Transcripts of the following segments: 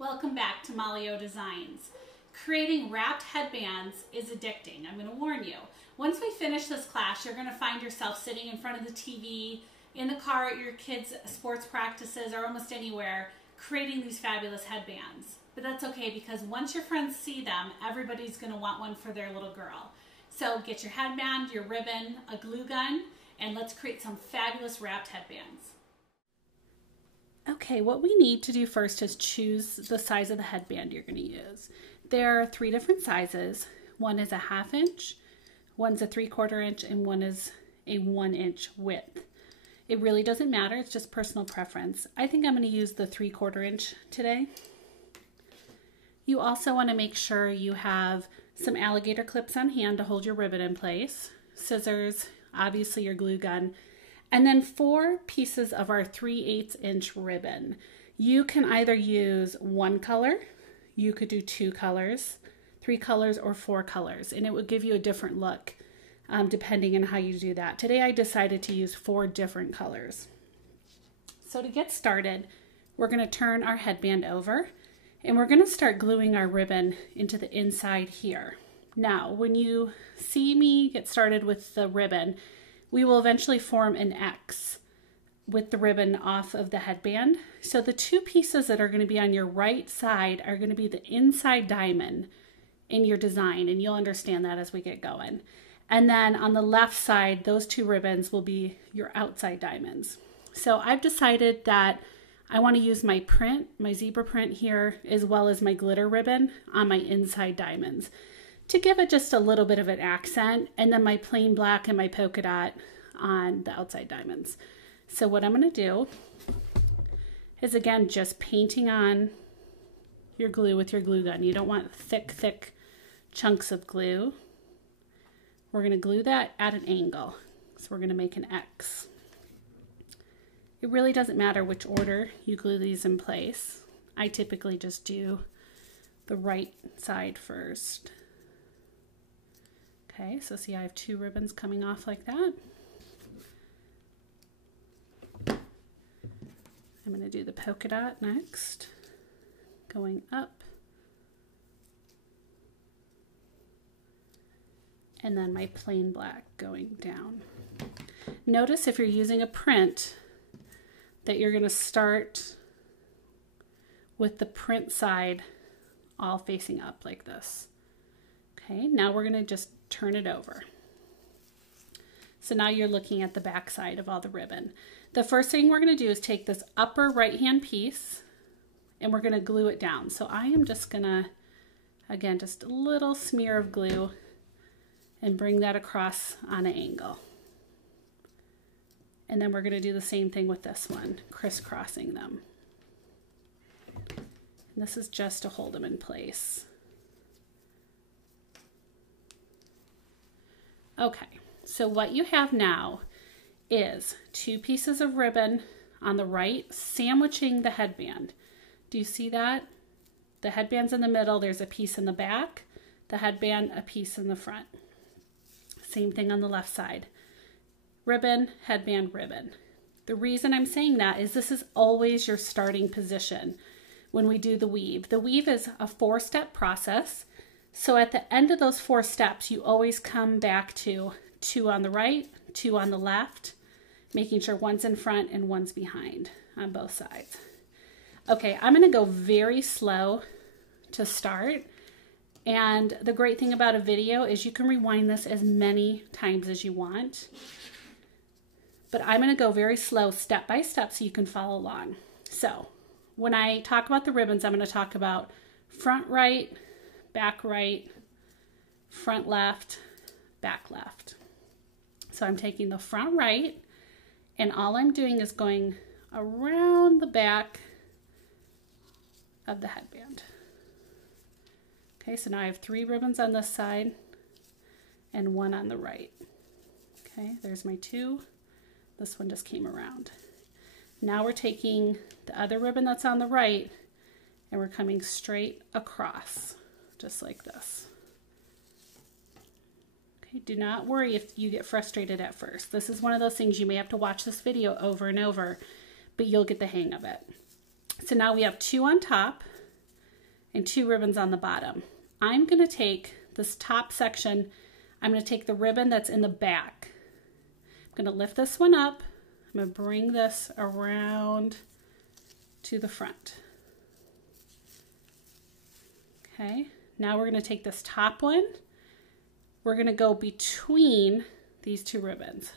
Welcome back to Molly O Designs. Creating wrapped headbands is addicting, I'm going to warn you. Once we finish this class, you're going to find yourself sitting in front of the TV, in the car at your kids' sports practices, or almost anywhere, creating these fabulous headbands. But that's okay, because once your friends see them, everybody's going to want one for their little girl. So get your headband, your ribbon, a glue gun, and let's create some fabulous wrapped headbands. Okay, what we need to do first is choose the size of the headband you're going to use. There are 3 different sizes. One is a 1/2 inch, one's a 3/4 inch, and one is a 1 inch width. It really doesn't matter, it's just personal preference. I think I'm going to use the 3/4 inch today. You also want to make sure you have some alligator clips on hand to hold your ribbon in place, scissors, obviously your glue gun, and then 4 pieces of our 3/8 inch ribbon. You can either use 1 color, you could do 2 colors, 3 colors, or 4 colors, and it would give you a different look depending on how you do that. Today I decided to use 4 different colors. So to get started, we're going to turn our headband over and we're going to start gluing our ribbon into the inside here. Now, when you see me get started with the ribbon, we will eventually form an X with the ribbon off of the headband. So the 2 pieces that are going to be on your right side are going to be the inside diamond in your design, and you'll understand that as we get going. And then on the left side, those 2 ribbons will be your outside diamonds. So I've decided that I want to use my print, my zebra print here, as well as my glitter ribbon on my inside diamonds to give it just a little bit of an accent, and then my plain black and my polka dot on the outside diamonds. So what I'm going to do is, again, just painting on your glue with your glue gun. You don't want thick chunks of glue. We're going to glue that at an angle. So we're going to make an X. It really doesn't matter which order you glue these in place. I typically just do the right side first. Okay, so see I have 2 ribbons coming off like that. I'm going to do the polka dot next, going up, and then my plain black going down. Notice if you're using a print that you're going to start with the print side all facing up like this. Okay, now we're going to just turn it over. So now you're looking at the back side of all the ribbon. The first thing we're going to do is take this upper right hand piece and we're going to glue it down. So I am just going to, again, just a little smear of glue and bring that across on an angle. And then we're going to do the same thing with this one, crisscrossing them. And this is just to hold them in place. Okay, so what you have now is 2 pieces of ribbon on the right sandwiching the headband. Do you see that? The headband's in the middle, there's a piece in the back, the headband, a piece in the front. Same thing on the left side. Ribbon, headband, ribbon. The reason I'm saying that is this is always your starting position when we do the weave. The weave is a 4-step process. So at the end of those 4 steps, you always come back to 2 on the right, 2 on the left, making sure one's in front and one's behind on both sides. Okay, I'm going to go very slow to start. And the great thing about a video is you can rewind this as many times as you want. But I'm going to go very slow, step by step, so you can follow along. So when I talk about the ribbons, I'm going to talk about front right, back right, front left, back left. So I'm taking the front right, and all I'm doing is going around the back of the headband. Okay, so now I have 3 ribbons on this side and 1 on the right. Okay, there's my 2. This one just came around. Now we're taking the other ribbon that's on the right and we're coming straight across, just like this. Okay, do not worry if you get frustrated at first. This is one of those things you may have to watch this video over and over, but you'll get the hang of it. So now we have 2 on top, and 2 ribbons on the bottom. I'm going to take this top section, I'm going to take the ribbon that's in the back. I'm going to lift this one up. I'm going to bring this around to the front. Okay, now we're going to take this top one. We're going to go between these 2 ribbons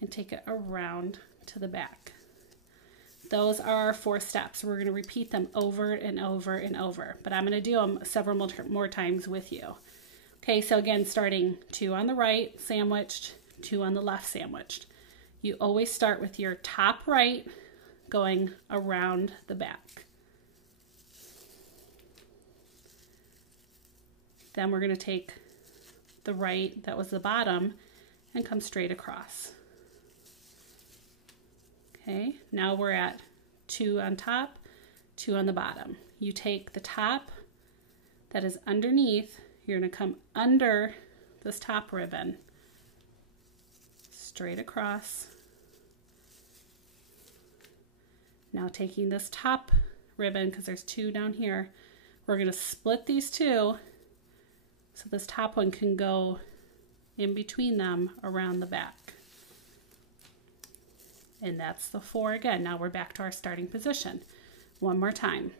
and take it around to the back. Those are our 4 steps. We're going to repeat them over and over and over, but I'm going to do them several more times with you. Okay, so again, starting 2 on the right, sandwiched, 2 on the left, sandwiched. You always start with your top right going around the back. Then we're going to take the right, that was the bottom, and come straight across. Okay, now we're at 2 on top, 2 on the bottom. You take the top that is underneath, you're going to come under this top ribbon, straight across. Now taking this top ribbon, because there's 2 down here, we're going to split these 2 so this top one can go in between them around the back. And that's the 4 again. Now we're back to our starting position. One more time.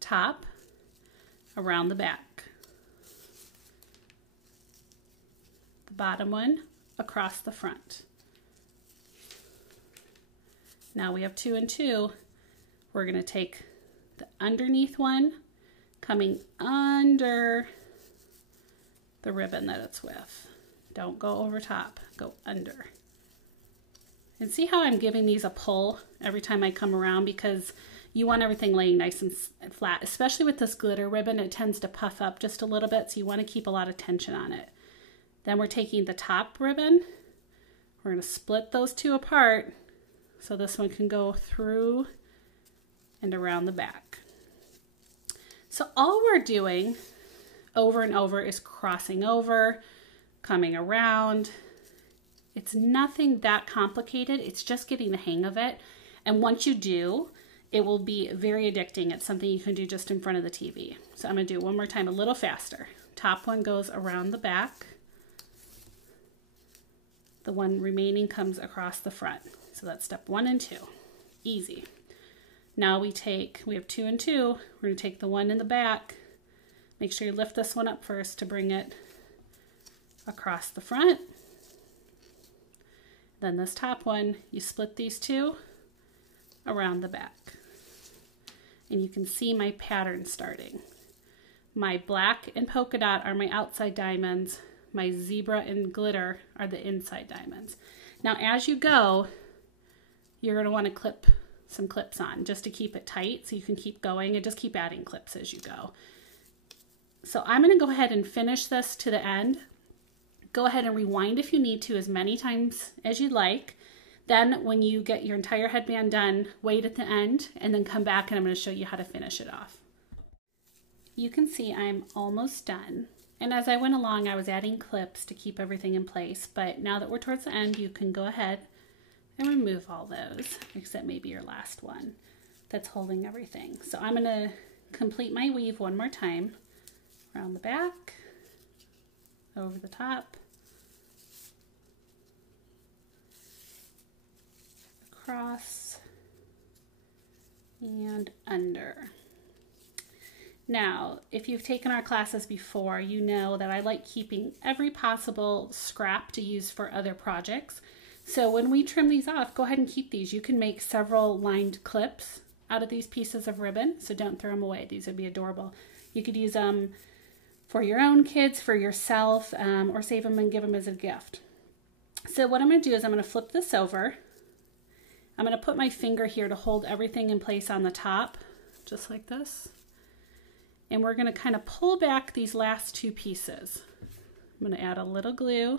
Top, around the back. The bottom one, across the front. Now we have 2 and 2. We're going to take the underneath one, coming under the ribbon that it's with. Don't go over top, go under. And see how I'm giving these a pull every time I come around, because you want everything laying nice and flat, especially with this glitter ribbon. It tends to puff up just a little bit, so you want to keep a lot of tension on it. Then we're taking the top ribbon, we're going to split those 2 apart so this one can go through and around the back. So all we're doing over and over is crossing over, coming around. It's nothing that complicated. It's just getting the hang of it. And once you do, it will be very addicting. It's something you can do just in front of the TV. So I'm going to do it one more time, a little faster. Top one goes around the back. The one remaining comes across the front. So that's step 1 and 2. Easy. Now we have 2 and 2. We're going to take the one in the back. Make sure you lift this one up first to bring it across the front. Then this top one, you split these 2 around the back. And you can see my pattern starting. My black and polka dot are my outside diamonds. My zebra and glitter are the inside diamonds. Now as you go, you're going to want to clip some clips on just to keep it tight so you can keep going, and just keep adding clips as you go. So I'm going to go ahead and finish this to the end. Go ahead and rewind if you need to as many times as you'd like. Then when you get your entire headband done, wait at the end and then come back and I'm going to show you how to finish it off. You can see I'm almost done. And as I went along, I was adding clips to keep everything in place. But now that we're towards the end, you can go ahead and remove all those, except maybe your last one that's holding everything. So I'm going to complete my weave one more time. Around the back, over the top, across, and under. Now, if you've taken our classes before, you know that I like keeping every possible scrap to use for other projects. So when we trim these off, go ahead and keep these. You can make several lined clips out of these pieces of ribbon, so don't throw them away. These would be adorable. You could use them for your own kids, for yourself, or save them and give them as a gift. So what I'm going to do is I'm going to flip this over. I'm going to put my finger here to hold everything in place on the top, just like this. And we're going to kind of pull back these last 2 pieces. I'm going to add a little glue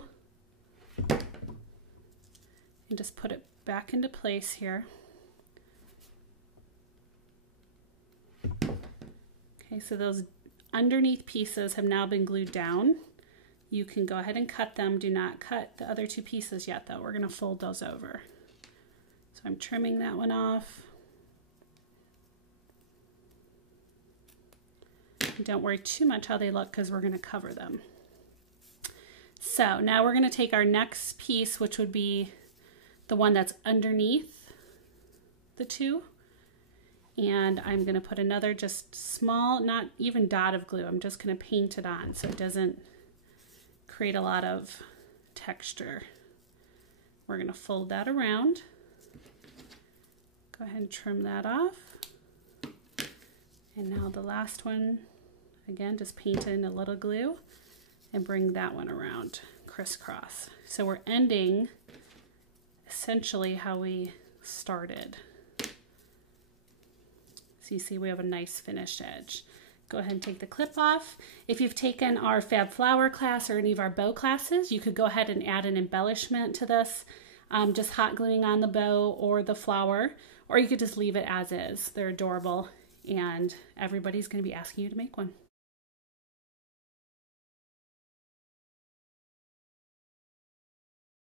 and just put it back into place here. Okay, so those underneath pieces have now been glued down. You can go ahead and cut them. Do not cut the other 2 pieces yet though. We're going to fold those over. So I'm trimming that one off. Don't worry too much how they look because we're going to cover them. So now we're going to take our next piece, which would be the one that's underneath the two. And I'm going to put another just small, not even dot of glue. I'm just going to paint it on so it doesn't create a lot of texture. We're going to fold that around. Go ahead and trim that off. And now the last one, again, just paint in a little glue and bring that one around crisscross. So we're ending essentially how we started. So you see we have a nice finished edge. Go ahead and take the clip off. If you've taken our Fab Flower class or any of our bow classes, you could go ahead and add an embellishment to this, just hot gluing on the bow or the flower, or you could just leave it as is. They're adorable, and everybody's going to be asking you to make one.